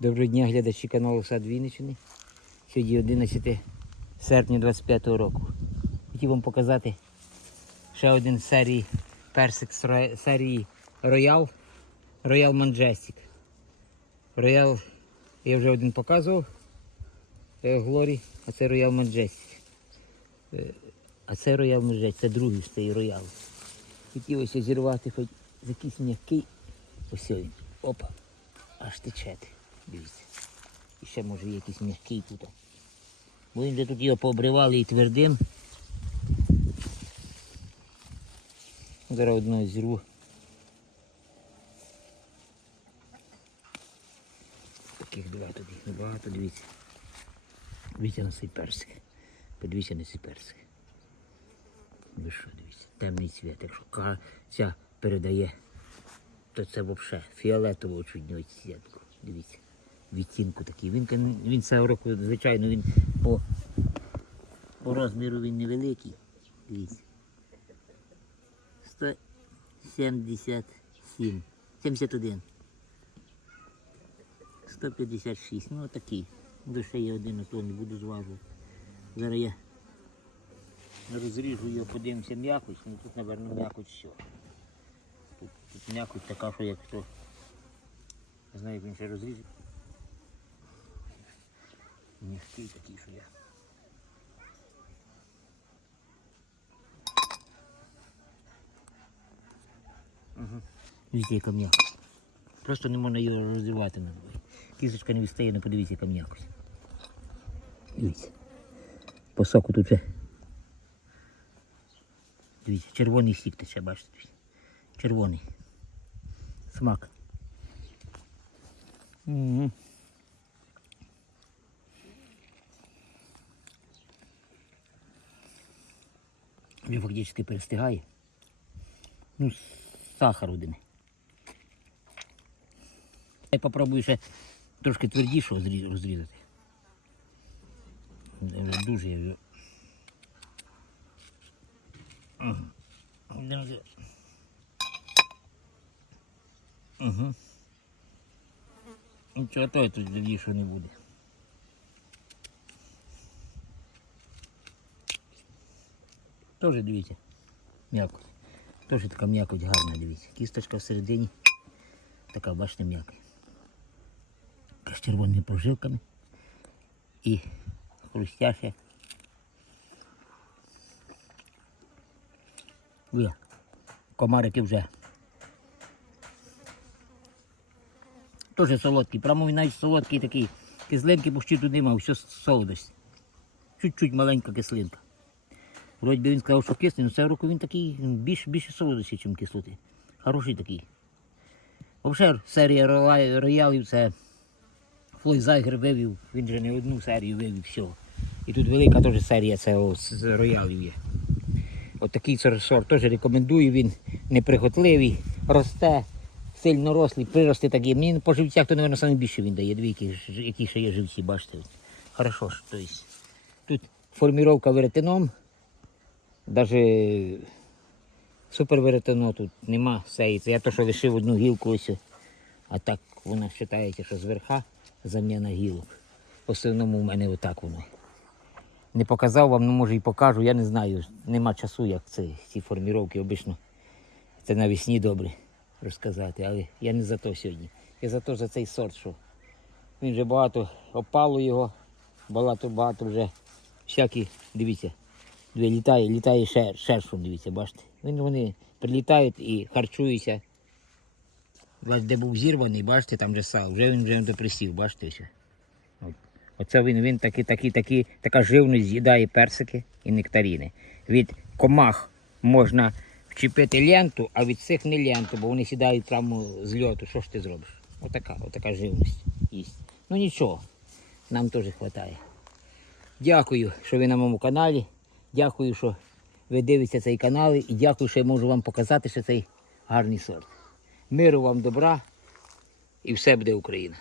Доброго дня, глядачі каналу Сад Вінниччини. Сьогодні 11 серпня 25 року. Хотів вам показати ще один серії персик серії Роял. Роял Манджестік. Роял я вже один показував. е, Глорі, а це Роял Манджестік. Е, А це Роял Манджестік, це другий з цієї Роял. Хотілося зірвати хоч якийсь м'який. Ось він. Опа. Аж течете. Дивіться. І ще може якийсь м'який тут. Бо він же тут його пообривали і твердим. Зараз одного зірву. Таких два тут їх небагато, дивіться. Дивіться на цей персик. Подивіться на цей персик. Ви що, дивіться, темний цвіт. Якщо ця передає, то це взагалі фіолетового чуднього цвітку. Дивіться. Відтінку такий. Він, він цього року, звичайно, він по, по розміру він невеликий. Дивіться. 177. 71. 156. Ну такий. Лише є один, а то не буду зважувати. Зараз я розріжу його, подивимося м'якость. Ну тут, мабуть, м'якость все. Тут, тут м'якость така, що як хто. Не знаю, як він ще розріже. М'який такий, що я. Угу. Дивіться, яка. Просто не можна його розривати. Кісточка не відстає, не подивіться, яка м'якость. Дивіться. По соку тут вже. Дивіться, червоний сік тече, бачите? Червоний. Смак. Угу. Він фактично перестигає. Ну, сахар один. Я попробую ще трошки твердішого розрізати. Дуже я вже. Угу. Нічого того тут твердішого не буде. Тоже дивіться. М'якость. Теж така м'якоть гарна, дивіться. Кісточка всередині. Така, бачите, м'яка. З червоними прожилками. І хрустяще. Є. Комарики вже. Теж солодкий. Прямо він навіть солодкий такий. Кислинки пущі туди мав, все солодость. Чуть-чуть маленька кислинка. Вроді би він сказав, що кислий, але цього року він такий більш, більше солодості, ніж кислоти. Хороший такий. Взагалі серія роялів це Флой Зайгер вивів, він же не одну серію вивів, все. І тут велика теж серія це з- роялів є. От такий сорт теж рекомендую, він неприхотливий, росте, сильно рослий, прирости такі. Мені по живцях, то, мабуть, найбільше він дає. Дві, які, ще є живці, бачите. Хорошо ж. Тобто, тут форміровка веретеном, навіть суперверетено тут нема сеється. Я то, що лишив одну гілку ось. А так вона вважається, що зверха заміна гілок. В основному в мене отак воно. Не показав вам, ну може і покажу, я не знаю. Нема часу, як це, ці форміровки обично. Це навесні добре розказати, але я не за то сьогодні. Я за то за цей сорт, що він вже багато опалу його, багато багато вже всякі, дивіться, літає, літає шер, шершун, дивіться, бачите. Він, вони прилітають і харчуються. Де був зірваний, бачите, там же сал, вже він вже доприсів, бачите все. Оце він, він такі, такі, такі, така живність з'їдає персики і нектаріни. Від комах можна вчепити ленту, а від цих не ленту, бо вони сідають прямо з льоту. Що ж ти зробиш? Отака, отака живність їсть. Ну нічого, нам теж вистачає. Дякую, що ви на моєму каналі. Дякую, що ви дивитеся цей канал і дякую, що я можу вам показати що цей гарний сорт. Миру вам добра і все буде Україна.